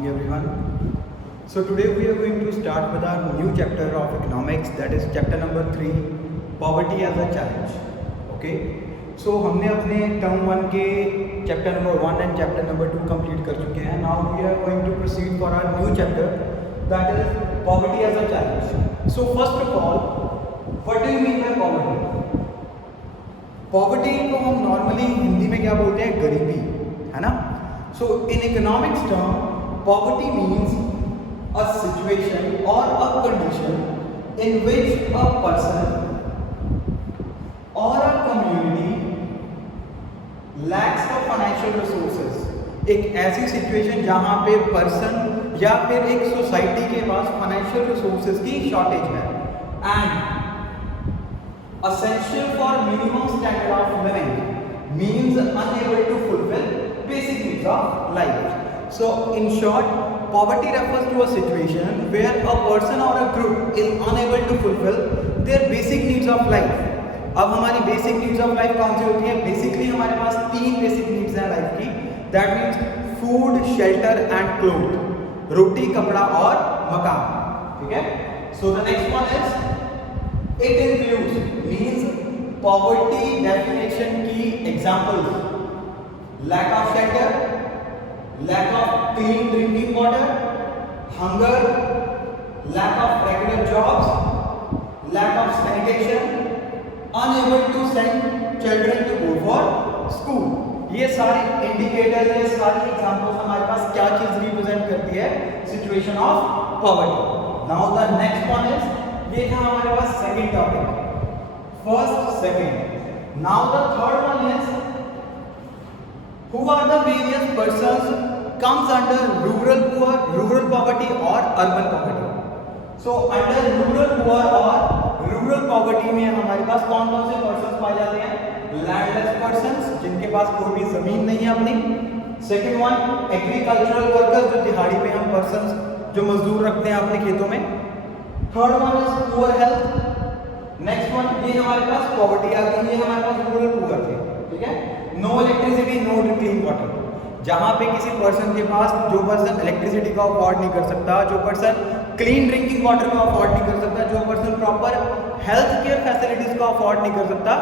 morning everyone. So today we are going to start with our new chapter of economics, that is chapter number 3, poverty as a challenge. Okay, so हमने अपने term 1 के chapter number 1 and chapter number 2 complete कर चुके हैं. Now we are going to proceed for our new chapter, that is poverty as a challenge. So first of all, what do you mean by poverty? Poverty को हम normally Hindi में क्या बोलते हैं? गरीबी, है ना? So in economics term, poverty means a situation or a condition in which a person or a community lacks the financial resources. एक ऐसी सिचुएशन जहां पे पर्सन या फिर एक सोसाइटी के पास फाइनेंशियल रिसोर्सेज की शॉर्टेज है and essential for minimum standard of living means unable to fulfill basic needs of life. So in short, poverty refers to a situation where a person or a group is unable to fulfill their basic needs of life. अब हमारी basic needs of life कौन सी होती है? Basically हमारे पास 3 basic needs हैं life की, that means food, shelter and clothes. रोटी, कपड़ा और मकान. ठीक है? So the next one is it includes means poverty definition की examples: lack of shelter, lack of clean drinking water, hunger, lack of regular jobs, lack of sanitation, unable to send children to go for school. ये सारे indicators, ये सारी examples हमारे पास क्या चीज represent करती है? Situation of poverty. Now the next one is, ये था हमारे पास second topic, first, second. Now the third one is, who are the various persons comes under rural poor, rural poverty or urban poverty. So under rural poor और rural poverty में हमारे पास कौन कौन से persons पाए जाते हैं? लैंडलेस persons, जिनके पास कोई भी जमीन नहीं है अपनी. सेकेंड वन, एग्रीकल्चरल वर्कर्स, जो दिहाड़ी पे हम persons जो मजदूर रखते हैं अपने खेतों में. Third one is poor health. Next one, ये हमारे पास पॉवर्टी आ गई, ये हमारे पास रूरल पुअर थे. ठीक है? No electricity, no drinking water. जहां पे किसी पर्सन के पास, जो पर्सन इलेक्ट्रिसिटी का अफोर्ड नहीं कर सकता, जो पर्सन क्लीन ड्रिंकिंग वाटर का अफोर्ड नहीं कर सकता, जो person proper health care facilities का अफोर्ड नहीं कर सकता,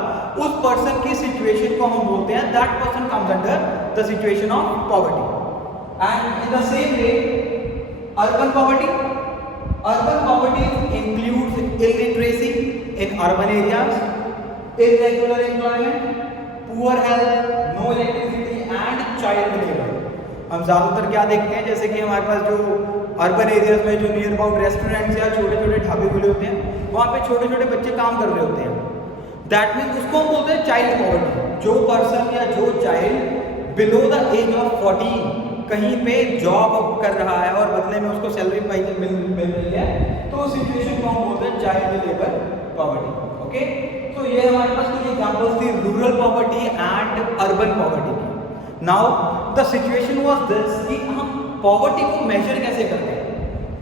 उस पर्सन की सिचुएशन को हम बोलते हैं that person comes under the situation of poverty. And in the same way urban poverty, urban poverty includes illiteracy in urban areas, irregular employment, poor health, no electricity and child labor. हम ज़्यादातर क्या देखते हैं, जैसे कि हमारे पास जो urban areas में जो नियर अबाउट रेस्टोरेंट्स या छोटे छोटे ढाबे खुले होते हैं, वहाँ पे छोटे छोटे बच्चे काम कर रहे होते हैं. दैट मीन्स उसको हम बोलते हैं चाइल्ड पॉवर्टी. जो पर्सन या जो child below the age of 14 कहीं पे जॉब कर रहा है और बदले में उसको सैलरी मिल रही है, तो सिचुएशन को हम बोलते हैं चाइल्ड लेबर पॉवर्टी. ओके, तो ये हमारे पास कुछ एग्जांपल्स थी rural poverty and urban poverty की. Now the situation was this कि हम पॉवर्टी को मेजर कैसे करते हैं.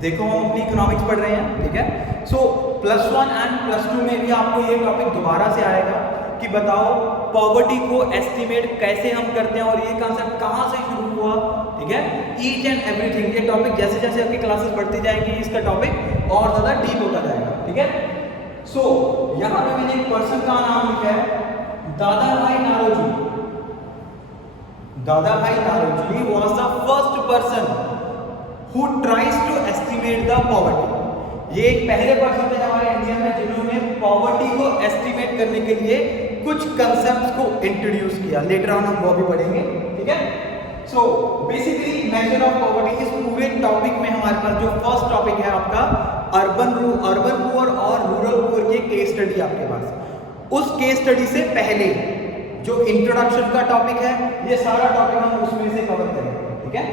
देखो, हम अपनी इकोनॉमिक्स पढ़ रहे हैं. ठीक है? सो +1 एंड +2 में भी आपको ये टॉपिक दोबारा से आएगा कि बताओ पॉवर्टी को एस्टिमेट कैसे हम करते हैं और ये कंसेप्ट कहाँ से शुरू हुआ. ठीक है? ईच एंड एवरीथिंग, ये टॉपिक जैसे जैसे आपकी क्लासेस बढ़ती जाएंगी, इसका टॉपिक और ज़्यादा डीप होता जाएगा. ठीक है? सो यहाँ पे मैंने एक पर्सन का नाम लिखा है, Dadabhai Naoroji. Dadabhai Naoroji was the first person who tries to estimate the poverty. ये एक पहले पर्सन थे हमारे इंडिया में जिन्होंने पॉवर्टी को एस्टिमेट करने के लिए कुछ कंसेप्ट्स को इंट्रोड्यूस किया. लेटर ऑन हम वो भी पढ़ेंगे. ठीक है? So basically measure of poverty, इस पूरे टॉपिक में हमारे पास जो फर्स्ट टॉपिक है आपका अर्बन पुअर और रूरल पुअर की केस स्टडी आपके पास. उस केस स्टडी से पहले जो इंट्रोडक्शन का टॉपिक है, ये सारा टॉपिक हम उसमें से कवर करेंगे. ठीक है?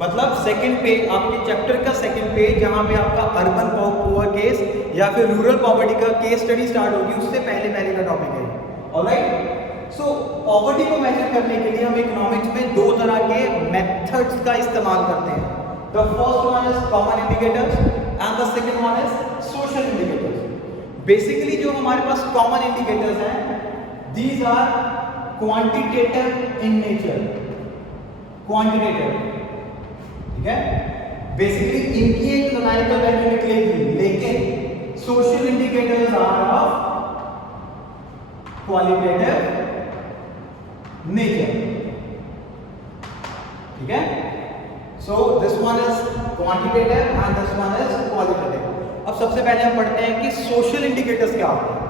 मतलब सेकंड पेज, आपके चैप्टर का सेकंड पेज, जहां पे आपका अर्बन पुअर केस या फिर रूरल पॉवर्टी का केस स्टडी स्टार्ट होगी, उससे पहले का टॉपिक है. ऑलराइट? सो पॉवर्टी को मेजर करने के लिए हम इकोनॉमिक्स में 2 तरह के मेथड्स का इस्तेमाल करते हैं. The first one is common indicators and the second one is social indicators. Basically जो हमारे पास कॉमन इंडिकेटर्स हैं, these are quantitative in nature. Quantitative, ठीक ठीक है। बेसिकली इनकी एक न्यूमेरिकल वैल्यू निकलेगी, लेकिन social indicators are of qualitative nature, ठीक है। So this one is quantitative and this one is qualitative. अब सबसे पहले हम पढ़ते हैं कि सोशल इंडिकेटर्स क्या होते हैं।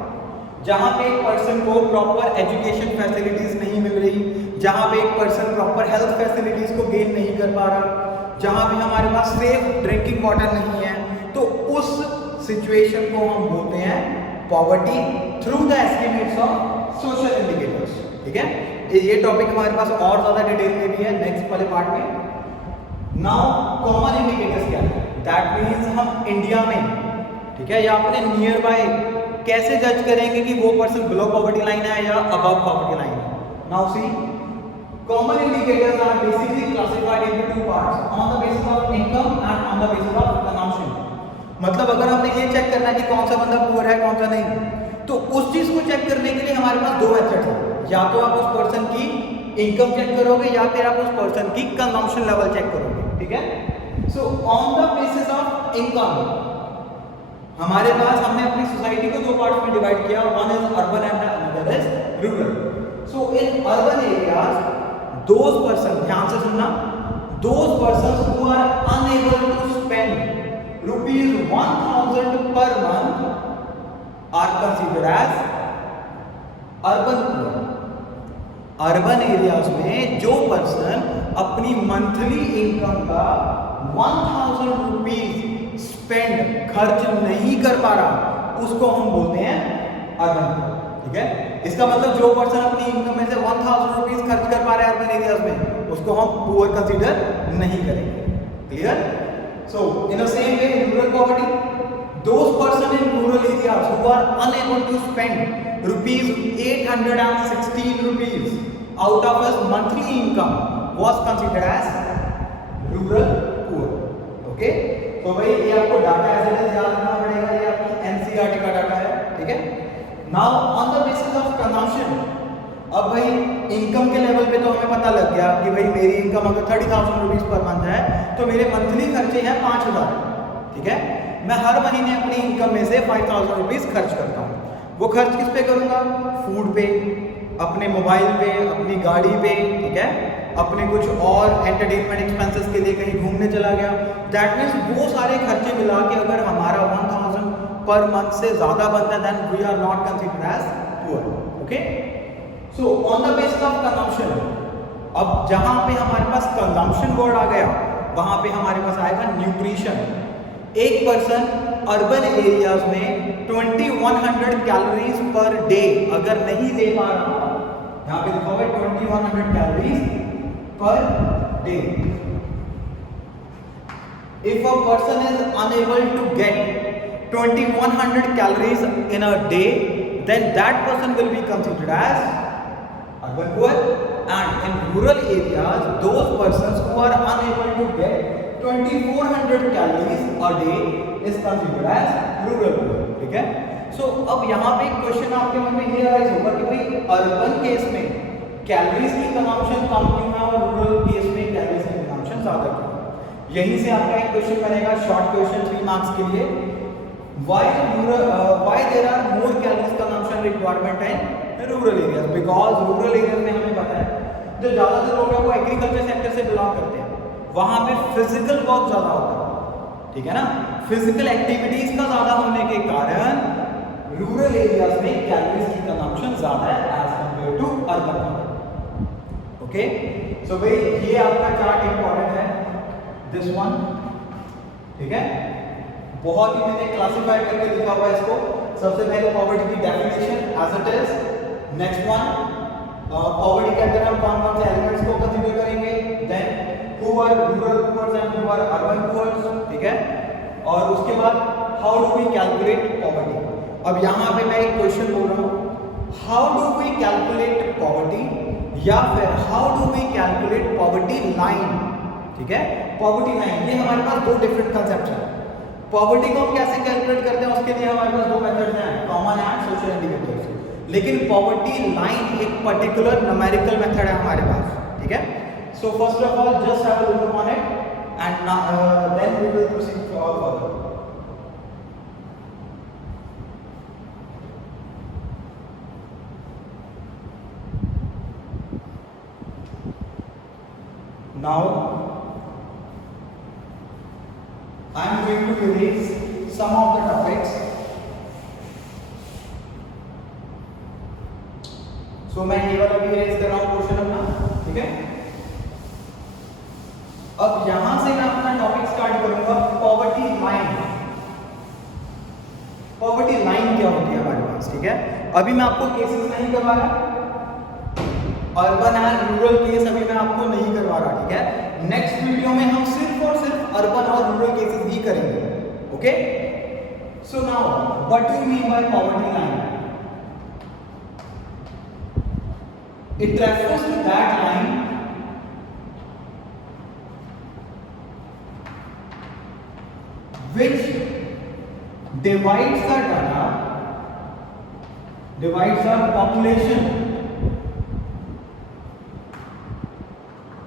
जहां पे एक पर्सन को प्रॉपर एजुकेशन फैसिलिटीज नहीं मिल रही, जहां पे एक पर्सन प्रॉपर हेल्थ फैसिलिटीज को गेन नहीं कर पा रहा, जहां पे हमारे पास सेफ ड्रिंकिंग वाटर नहीं है, तो उस सिचुएशन को हम बोलते हैं poverty through the estimates of social indicators, ठीक है। ये टॉपिक हमारे पास और ज्यादा डिटेल में भी है नेक्स्ट वाले पार्ट में। नाउ कॉमन इंडिकेटर्स क्या है, दैट मींस हम इंडिया में, ठीक है, या अपने नियर बाय कैसे जज करेंगे कि वो पर्सन बिलो पॉवर्टी लाइन है या अबव पॉवर्टी लाइन है। Now see, common indicators are basically classified into two parts, on the basis of income and on the basis of consumption। मतलब अगर हमने ये चेक करना है कि कौन सा बंदा पुअर है कौन सा नहीं, तो उस चीज को चेक करने के लिए हमारे पास दो मेथड है। या तो आप उस पर्सन की इनकम चेक करोगे या फिर आप उस पर्सन की कंजम्पशन लेवल चेक करोगे, ठीक है। सो on the basis of income हमारे पास, हमने अपनी सोसाइटी को दो पार्ट्स में डिवाइड किया, one is urban and another is rural. So in urban areas those person, ध्यान से सुनना, those persons who are unable to spend rupees 1000 per month are considered as urban poor। Urban areas में जो person अपनी monthly income का 1000 rupees spend, खर्च नहीं कर पा रहा, उसको हम बोलते हैं अर्बन पोर, ठीक है। इसका मतलब जो पर्सन अपनी इनकम में से 1000 रुपीज खर्च कर पा रहे हैं अर्बन एरियाज में, उसको हम पुअर कंसीडर नहीं करेंगे, clear. So in the same way rural poverty, those person in rural areas who are unable to spend rupees 816 rupees out of his monthly income was considered as rural poor, okay. तो भाई ये आपको data as it is याद रखना पड़ेगा, ये आपकी NCERT का डाटा है, ठीक है। Now on the basis of consumption, अब भाई इनकम के लेवल पे तो हमें पता लग गया कि भाई मेरी इनकम अगर 30,000 रुपीज पर मंथ है तो मेरे मंथली खर्चे हैं 5,000, ठीक है। मैं हर महीने अपनी इनकम में से 5,000 रुपीज खर्च करता हूँ। वो खर्च किस पे करूँगा, फूड पे, अपने मोबाइल पे, अपनी गाड़ी पे, ठीक है, अपने कुछ और एंटरटेनमेंट एक्सपेंसेस के लिए कहीं घूमने चला गया। दैट मीन्स वो सारे खर्चे मिला के अगर हमारा 1000 पर मंथ से ज्यादा बनता है, then we are not considered as poor, okay. So on the basis of consumption, अब जहां पे हमारे पास कंजम्पशन वर्ड आ गया, वहां पे हमारे पास आएगा न्यूट्रिशन। एक पर्सन अर्बन एरियाज में 2100 कैलोरीज पर डे अगर नहीं ले पा रहा, यहां पे लिखा हुआ है 2100 calories per day. If a person is unable to get 2100 calories in a day, then that person will be considered as urban poor, and in rural areas those persons who are unable to get 2400 calories a day is considered as rural poor, ठीक है। सो अब यहाँ पे एक question आपके मन में ये राइज होगा कि भाई अर्बन केस में कैलोरीज की कंजम्पशन कम क्यों है और रूरल केस में कैलोरीज की कंजम्पशन ज्यादा क्यों है। यहीं से आपका एक क्वेश्चन बनेगा, शॉर्ट क्वेश्चन 3 मार्क्स के लिए, why there are more calories consumption requirement in rural areas, because rural areas में हमें पता है जो ज्यादातर लोग हैं वो एग्रीकल्चर सेक्टर से बिलोंग करते हैं, वहां पे फिजिकल वर्क ज्यादा होता है, ठीक है ना। फिजिकल एक्टिविटीज का ज्यादा होने के कारण रूरल एरियाज में कैलोरीज की कंजम्पशन ज्यादा है as compare to urban, okay. So भाई ये आपका चार्ट इंपॉर्टेंट है, दिस वन, ठीक है। बहुत ही मैंने क्लासिफाई करके लिखा हुआ है इसको। सबसे पहले पॉवर्टी की definition as it is, next one poverty के अंदर हम कौन कौन से एलिमेंट्स को कंसीडर करेंगे, then who are rural poors and who are urban poors, ठीक है। और उसके बाद how do we calculate poverty. अब यहाँ पे मैं एक क्वेश्चन बोल रहा हूँ, how do we calculate poverty, या फिर how do we calculate poverty line, ठीक है। पॉवर्टी लाइन, ये हमारे पास दो डिफरेंट कंसेप्ट है। पॉवर्टी को हम कैसे कैलकुलेट करते हैं, उसके लिए हमारे पास दो मेथड्स हैं, कॉमन एंड सोशल इंडिकेटर्स। लेकिन पॉवर्टी लाइन एक पर्टिकुलर न्यूमेरिकल मेथड है हमारे पास, ठीक है। So first of all just have a look upon it. and then we will proceed further. Now I am going to erase some of the topics. So मैं ये वाला भी erase कर रहा हूँ क्वेश्चन अपना, ठीक है। अब यहां से मैं अपना टॉपिक स्टार्ट करूंगा पॉवर्टी लाइन। पॉवर्टी लाइन क्या होती है हमारे पास, ठीक है। अभी मैं आपको केसेस नहीं करवा रहा, अर्बन एंड रूरल केस अभी मैं आपको नहीं करवा रहा, ठीक है। नेक्स्ट वीडियो में हम सिर्फ और सिर्फ अर्बन और रूरल केसेस ही करेंगे, okay. So now what do you mean by poverty line? It refers to that line which divides the data, divides the population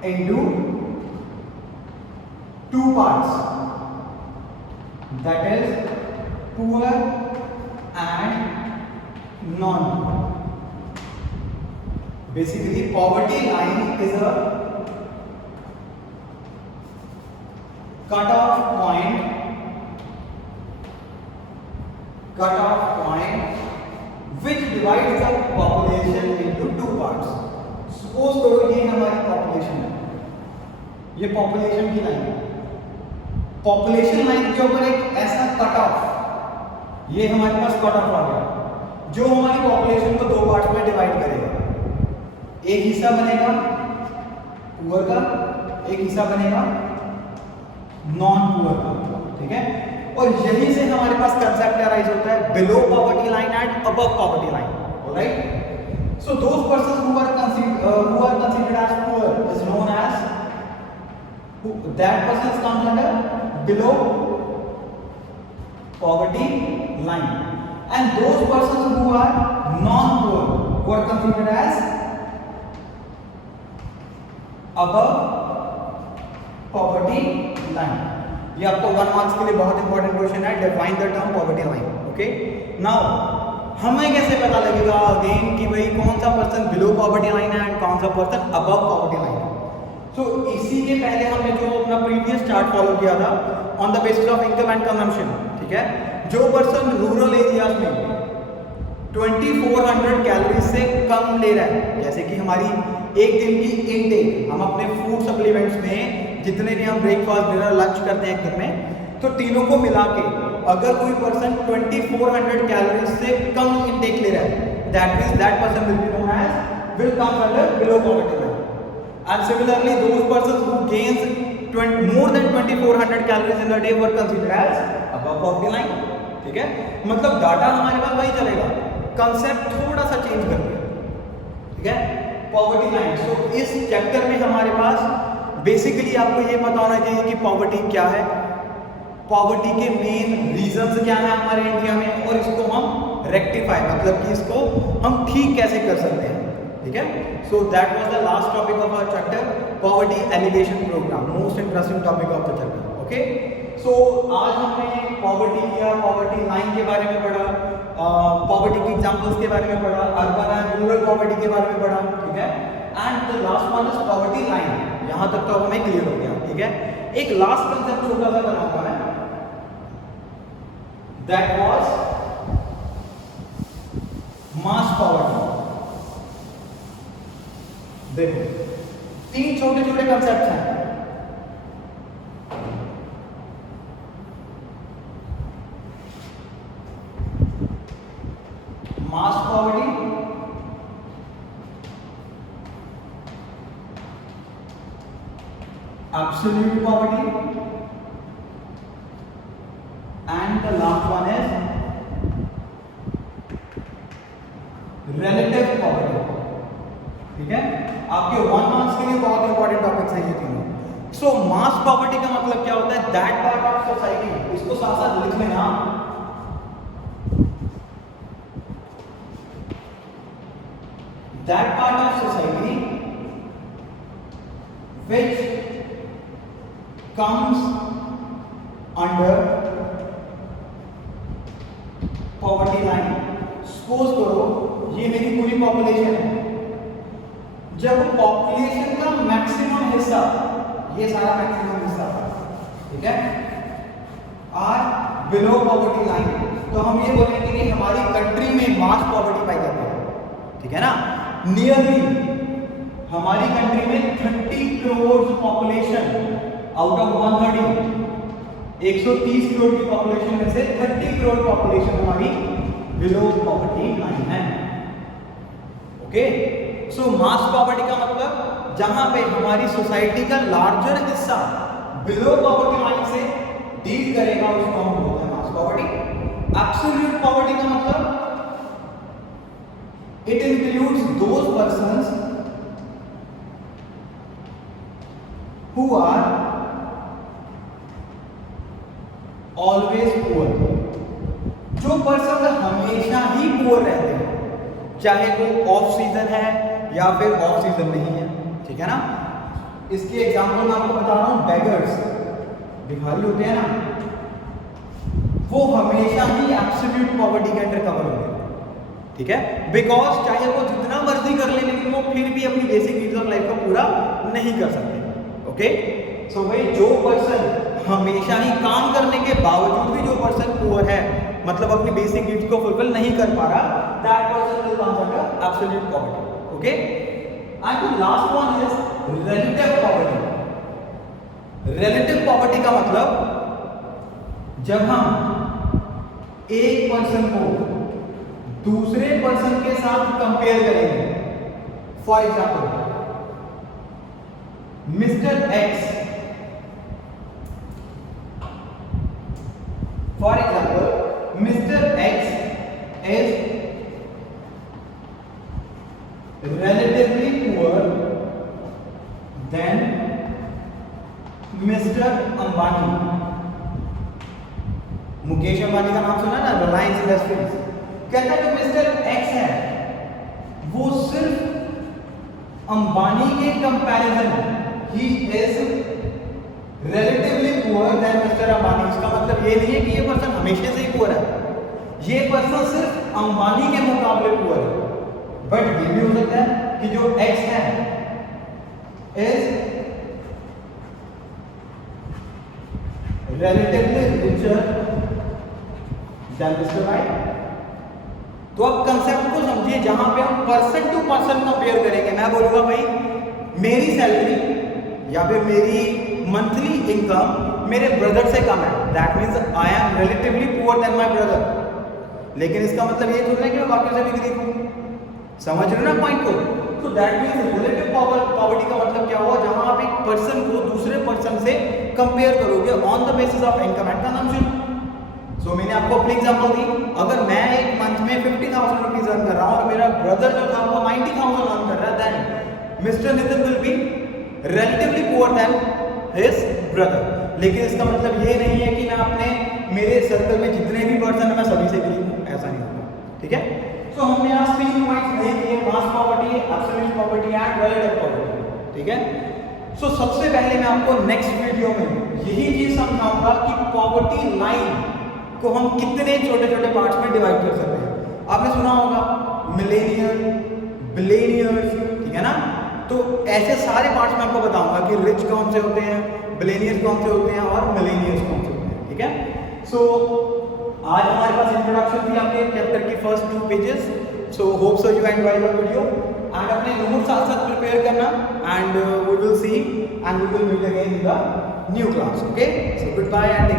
into two parts, that is poor and non-poor. Basically poverty line is a cut-off point which divides the population into two parts. Suppose करो ये हमारी population है, ये population की line है। population line के ऊपर एक ऐसा कट ऑफ, ये हमारे पास कट ऑफ आ गया जो हमारी population को दो पार्ट्स में डिवाइड करेगा। एक हिस्सा बनेगा पुअर का, एक हिस्सा बनेगा नॉन पुअर का, ठीक है। और यहीं से हमारे पास कंसेप्ट अराइज होता है below poverty line and above poverty line, alright. So those persons who are considered as poor is known as that persons comes under below poverty line, and those persons who are non poor who are considered as above poverty line. ये आपको 1 marks के लिए बहुत important question है। Define the term poverty line, okay. Now हमें कैसे पता लगेगा अगेन कि भाई कौन सा पर्सन बिलो पॉवर्टी लाइन है एंड कौन सा पर्सन अबव पॉवर्टी लाइन है? सो इसी के पहले हमने जो अपना प्रीवियस चार्ट फॉलो किया था on the basis of income and consumption, ठीक है। जो पर्सन रूरल एरियाज में 2400 कैलोरीज से कम ले रहा है, जैसे कि हमारी एक दिन की इनटेक, हम अपने फूड सप्लीमेंट्स में जितने भी हम ब्रेकफास्ट डिनर लंच करते हैं एक दिन में, तो तीनों को मिला के अगर कोई पर्सन 2400 कैलोरीज से कम इनटेक ले रहा है, that means that person will be known as will come under below poverty line. And similarly those persons who gains more than 2400 calories in a day were considered as above poverty line, ठीक है। मतलब data हमारे पास वही चलेगा, concept थोड़ा सा change कर दिया, ठीक है। पॉवर्टी लाइन, सो इस चैप्टर में हमारे पास बेसिकली आपको ये पता होना चाहिए कि पॉवर्टी क्या है, पॉवर्टी के मेन रीजंस क्या है हमारे इंडिया में, और इसको हम रेक्टिफाई मतलब कि इसको हम ठीक कैसे कर सकते हैं, ठीक है। So that was the last topic of our chapter poverty alleviation programme, most interesting topic of the chapter, okay. So आज हमने पॉवर्टी या पॉवर्टी लाइन के बारे में पढ़ा, पॉवर्टी की एग्जांपल्स के बारे में पढ़ा, अर्बन एंड रूरल पॉवर्टी के बारे में पढ़ा, ठीक है। And the last one is poverty line. यहां तक तो हमें क्लियर हो गया, ठीक है। एक लास्ट कंसेप्ट छोटा सा बनाऊंगा मैं, दैट वाज मास पॉवर्टी। देखो तीन छोटे छोटे कंसेप्ट हैं, मास poverty, absolute poverty, and the last one is relative poverty, ठीक है। आपके 1 मार्क्स के लिए बहुत इंपॉर्टेंट टॉपिक्स हैं ये तीनों। सो मास पॉवर्टी का मतलब क्या होता है? दैट पार्ट ऑफ सोसाइटी, इसको साथ साथ लिख लेना, that part of society which comes under poverty line. Suppose करो ये मेरी पूरी पॉपुलेशन है, जब पॉपुलेशन का मैक्सिमम हिस्सा, ये सारा मैक्सिमम हिस्सा, ठीक है, आर बिलो पॉवर्टी लाइन, तो हम ये बोलेंगे कि हमारी कंट्री में मास पॉवर्टी पाई जाती है, ठीक है ना। नियरली हमारी कंट्री में 30 crore population out of 130, 130 crore की पॉपुलेशन में से 30 करोड़ पॉपुलेशन हमारी बिलो पॉवर्टी लाइन है। ओके, सो मास पॉवर्टी का मतलब जहां पे हमारी सोसाइटी का लार्जर हिस्सा बिलो पॉवर्टी लाइन से डील करेगा उसको हम बोलते हैं मास पॉवर्टी। एब्सोल्यूट पॉवर्टी का मतलब it includes those persons who are always poor, जो पर्सन हमेशा ही पुअर रहते हैं, चाहे वो ऑफ सीजन है या फिर ऑफ सीजन नहीं है, ठीक है ना। इसकी एग्जांपल मैं आपको बता रहा हूं, बेगर्स, भिखारी होते हैं ना, वो हमेशा ही एब्सोल्यूट पॉवर्टी के अंडर कवर होते हैं, ठीक है, बिकॉज चाहे वो जितना मर्जी कर ले लेकिन वो फिर भी अपनी बेसिक नीड्स ऑफ लाइफ को पूरा नहीं कर सकते। ओके, सो भाई जो पर्सन हमेशा ही काम करने के बावजूद भी जो पर्सन पुअर है, मतलब अपनी बेसिक नीड्स को फुलफिल नहीं कर पा रहा, that person will come under absolute poverty. Okay, and the last one is relative poverty. Relative poverty का मतलब जब हम एक पर्सन को दूसरे पर्सन के साथ कंपेयर करेंगे, for example mister x, for example mister x is relatively poor than Mr. Ambani. Mukesh Ambani का नाम सुना ना, रिलायंस इंडस्ट्रीज। कहता है जो मिस्टर एक्स है वो सिर्फ अंबानी के comparison he is relatively poor than Mr. Ambani. इसका मतलब ये नहीं है कि ये पर्सन हमेशा से ही पुअर है, ये पर्सन सिर्फ अंबानी के मुकाबले पुअर है। बट ये भी हो सकता है कि जो एक्स है is relatively richer than Mr. Y. तो अब कंसेप्ट को समझिए, जहां पे हम पर्सन टू पर्सन कंपेयर करेंगे, मैं बोलूंगा भाई मेरी सैलरी या फिर मेरी मंथली इनकम मेरे ब्रदर से कम है, that means I am relatively poor then my brother. लेकिन इसका मतलब ये थोड़ा है कि मैं बाकी से भी गरीब हूं, समझ रहे हो ना पॉइंट को। तो दैट मीन्स रिलेटिव पॉवर्टी का मतलब क्या हुआ, जहां आप एक पर्सन को दूसरे पर्सन से कंपेयर करोगे on the basis of income and consumption. So मैंने आपको अपनी एग्जांपल दी, अगर मैं एक मंथ में 50,000 रुपीज अर्न कर रहा हूं और मेरा ब्रदर जो था वो 90,000 अर्न कर रहा है, then mister Nitin will be relatively poor then his brother. लेकिन इसका मतलब ये नहीं है कि मैं अपने मेरे सर्कल में जितने भी पर्सन है मैं सभी से गरीब हूं, ऐसा नहीं होगा, ठीक है। तो हमने आज 3 पॉइंट्स देख लिए, mass poverty, absolute poverty and relative poverty, ठीक है। सो सबसे पहले मैं आपको नेक्स्ट वीडियो में यही चीज समझाऊंगा कि पॉवर्टी लाइन को हम कितने छोटे छोटे पार्ट्स में डिवाइड कर सकते हैं। आपने सुना होगा मिलेनियर, बिलेनियर्स, ठीक है ना। तो ऐसे सारे पार्ट्स में आपको बताऊंगा कि रिच कौन से होते हैं, बिलेनियर्स कौन से होते हैं और मिलेनियर्स कौन से होते हैं, ठीक है। सो आज हमारे पास इंट्रोडक्शन थी आपके चैप्टर की first 2 pages. So hope so you enjoy the video and अपने नोट्स साथ साथ प्रिपेयर करना and we will see and we will meet again in the new class. Okay, so goodbye and